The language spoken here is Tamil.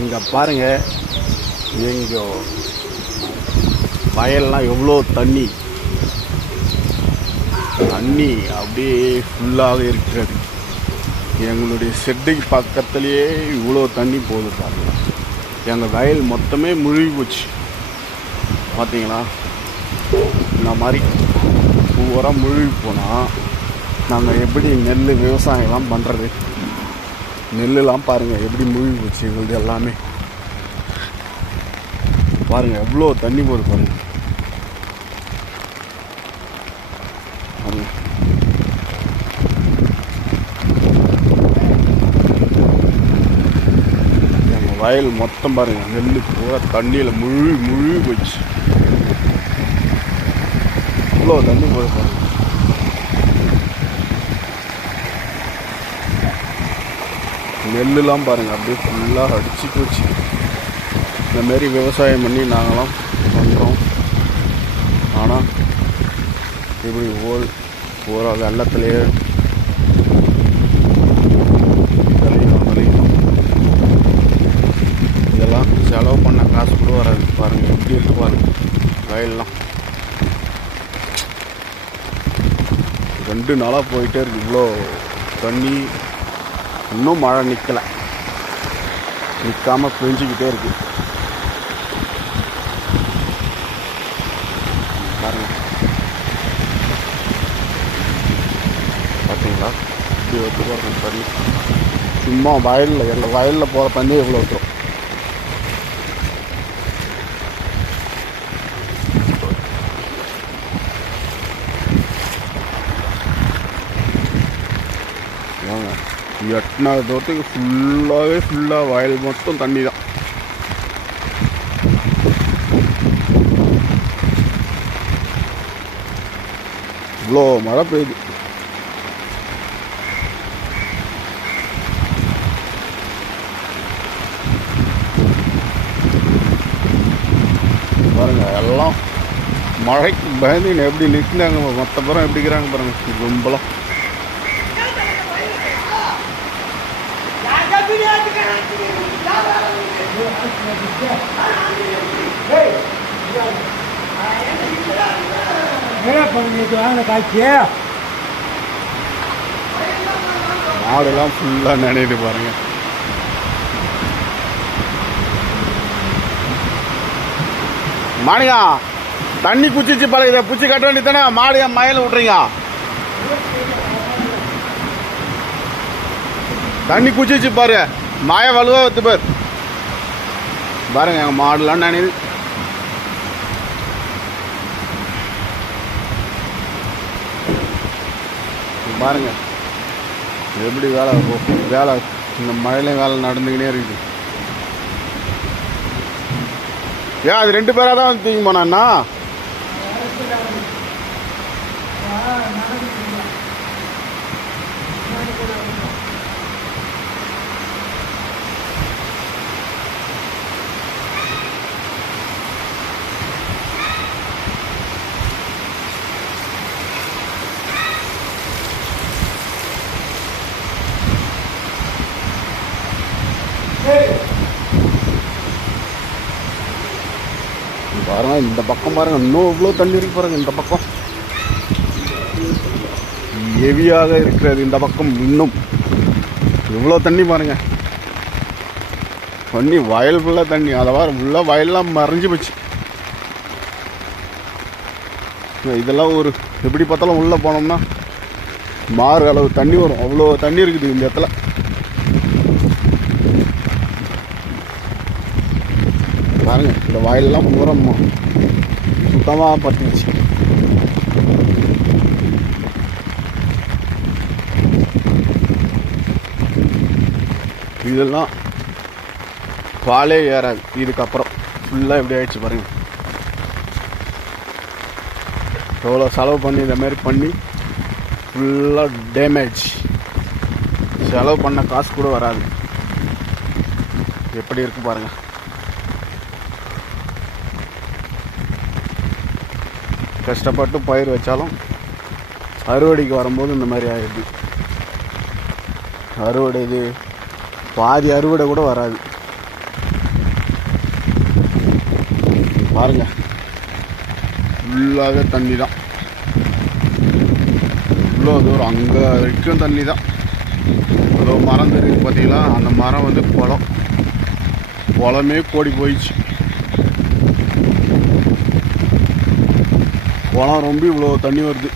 இங்கே பாருங்கள், எங்கே வயல்லாம் எவ்வளோ தண்ணி அப்படியே ஃபுல்லாக இருக்கிறது. எங்களுடைய செட்டுக்கு பக்கத்துலேயே இவ்வளோ தண்ணி போகுது பாருங்க. எங்கள் வயல் மொத்தமே முழுகி போச்சு பார்த்தீங்களா. இந்த மாதிரி பூரா முழுகி போனால் நாங்கள் எப்படி நெல் விவசாயம்லாம் பண்ணுறது? நெல்லுலாம் பாருங்கள் எப்படி முழுகி போச்சு. எங்களுது எல்லாமே பாருங்கள் எவ்வளோ தண்ணி போகுது பாருங்கள். எங்கள் வயல் மொத்தம் பாருங்கள் நெல் பூரா தண்ணியில் முழுகி போச்சு. இவ்வளோ தண்ணி போகுது பாருங்கள். நெல்லுலாம் பாருங்கள் அப்படியே ஃபுல்லாக அடிச்சு போச்சு. இந்தமாரி விவசாயம் பண்ணி நாங்களாம் பண்ணுறோம். ஆனால் இப்படி ஓரா வெள்ளத்துலேயே இதெல்லாம் செலவு பண்ண காசு கூட வராது. பாருங்கள் எப்படி இருக்கு பாருங்கள் வயல்லாம். 2 நாளாக போயிட்டே இருக்கு இவ்வளோ தண்ணி. இன்னும் மழை நிற்காமல் பெஞ்சிக்கிட்டே இருக்கு பாருங்க. பார்த்தீங்களா இப்படி ஒத்து போகிறோம் தண்ணி. சும்மா எங்கள் வயலில் போகிற தண்ணி எவ்வளோ ஊற்றுறோம். வாங்க 8 தூரத்துக்கு ஃபுல்லாக வயல் மட்டும் தண்ணி தான். இவ்வளோ மழை பெய்யுது. பாருங்க எல்லாம் மழைக்கு பயந்து எப்படி நிற்கிறாங்க. மற்ற பேரும் எப்படி இருக்கிறாங்க பாருங்க ரொம்பலாம். மாடுலாம் ஃபுல்லாக நினைட்டு பாருங்க. மாடியா தண்ணி குச்சிச்சு பழகுத பூச்சி கட்ட வேண்டி தானே மாடியா மயில விட்றீங்க. தண்ணி குச்சிச்சு பாரு மாய வலுவா வத்து பாருங்க. எங்கள் மாடுலாம் நினைது. பாருங்க எப்படி வேலை இந்த மழையிலையும் வேலை நடந்துக்கினே இருக்குது. ஏன் அது 2 பேராக தான் வந்து தூக்கி போனான்னா? பாருங்க இந்த பக்கம் பாருங்க இன்னும் இவ்வளோ தண்ணி இருக்கு பாருங்க. இந்த பக்கம் ஹெவியாக இருக்கிறது. இந்த பக்கம் இன்னும் இவ்வளோ தண்ணி பாருங்க. தண்ணி வயல் ஃபுல்லாக தண்ணி. அதை ஃபுல்லாக வயல்லாம் மறைஞ்சு போச்சு. இதெல்லாம் ஒரு எப்படி பார்த்தாலும் உள்ளே போனோம்னா மாறு அளவு தண்ணி வரும். அவ்வளோ தண்ணி இருக்குது இந்த இடத்துல. பாருங்க இந்த வயல்லாம் பூரா சுத்தமாக பட்டுச்சு. இதெல்லாம் பாலே ஏறாது இதுக்கப்புறம். ஃபுல்லாக எப்படி ஆயிடுச்சு பாருங்க. எவ்வளோ செலவு பண்ணி இந்த மாதிரி பண்ணி ஃபுல்லாக டேமேஜ். செலவு பண்ண காசு கூட வராது. எப்படி இருக்கு பாருங்க. கஷ்டப்பட்டு பயிர் வச்சாலும் அறுவடைக்கு வரும்போது இந்த மாதிரி ஆகிடுது. அறுவடை இது பாதி அறுவடை கூட வராது. பாருங்க, ஃபுல்லாகவே தண்ணி தான். இவ்வளோ தூரம் அங்கே வரைக்கும் தண்ணி தான். ஏதோ மரம் தெரியுது பார்த்தீங்களா, அந்த மரம் வந்து குளமே கோடி போயிடுச்சு. குளம் ரொம்ப இவ்வளோ தண்ணி வருது.